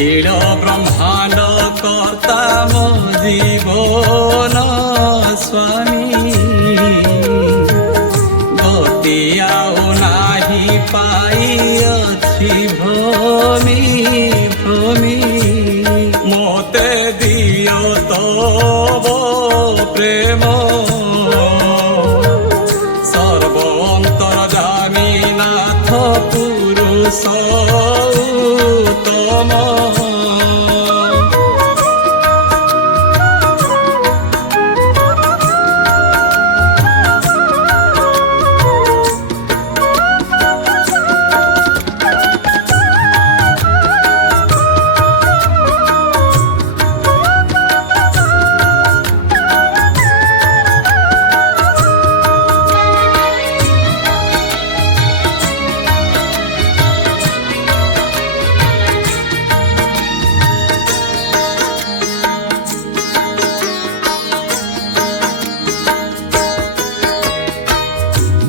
अखिल ब्रह्मांड कर्ता मो जीवन स्वामी गति आउ नाही पाई अछि भूमि भूमि मोते दियो तब प्रेम सर्वंतरजामी नाथ पुरुष उत्तम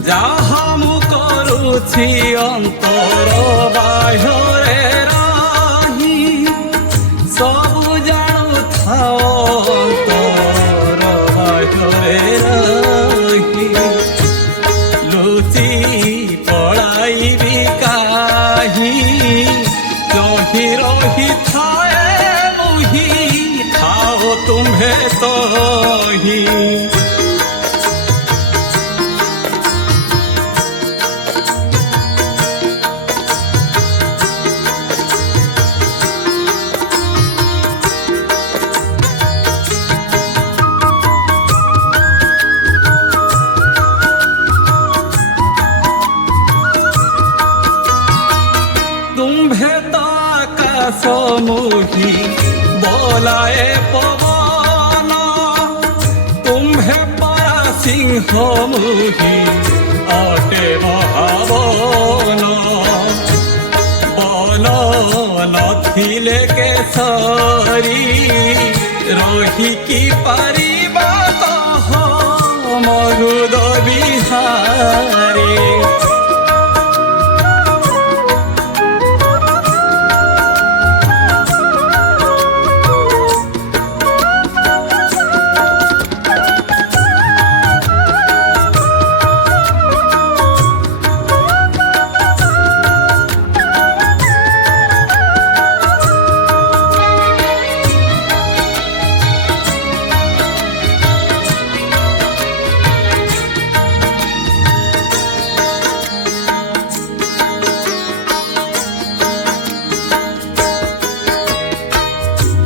যাহা মু করুছি অন্তর বাহ্যরে রাহি সবু জাণুথাও অন্তর বাহ্যরে রাহি লুচি পড়াইবি কাহি রহি রহি থায়ে মুহি থাও তুম্ভে তহি तुम्भे तो आकाश मुही बोलाए पवन तुम्भे परा सिंह मुही अटे महावन बल नथिले केसरी रही की पारिबा कह मरुद बिहारी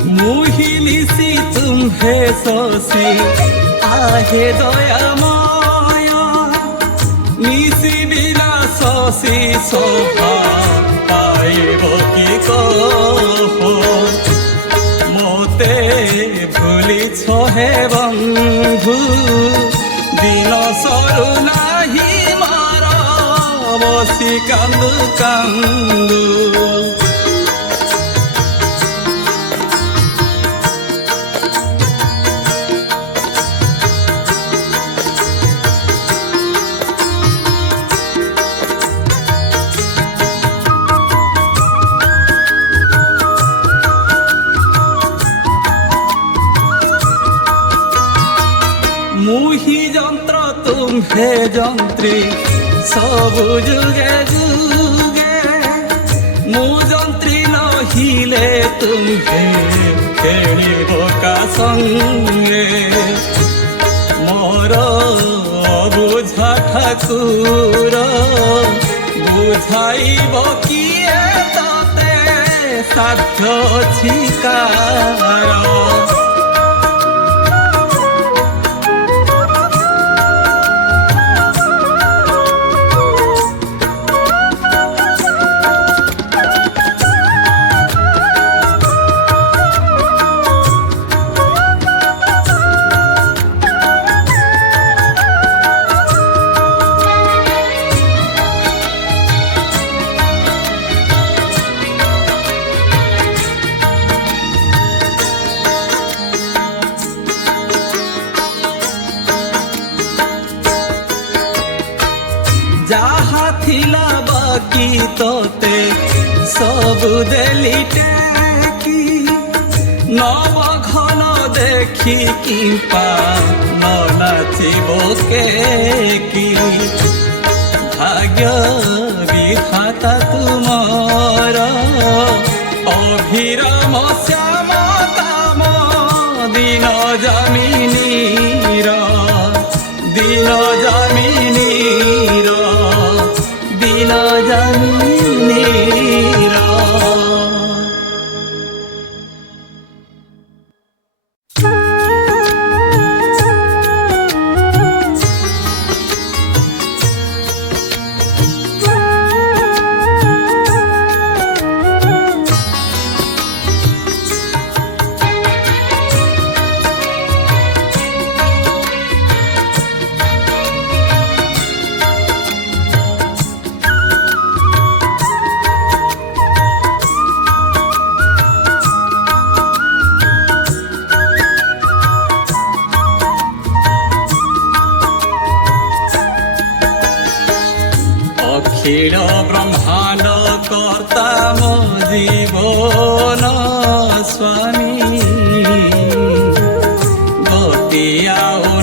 मुहिनिसी तुम्हे सोसी आहे दयामय निसी बिना सोसी शोभा पाइब कि कह मोते भूली हे बंधु दिन सरू नाही मार बसी कांदु कांदु मुही यंत्र तुम्हे यंत्री सबु जुगे जुगे मु यंत्री नहिले तुम्हे खेलिब का संगे मोर बुझा ठाकुर बुझाइब किए तते साध्य छिकार थिला बाकी तोते सब देली टेक নব ঘন দেখি কিম্পা ন নাচিব কে কি ভাগ্য বিধাতা তুমর অভিরাম শ্যাম কাম দিন জামিনীর দিন জামিনীর দিন জামিনীর অখিল ব্রহ্মাণ্ড কর্তা মো জীবন স্বামী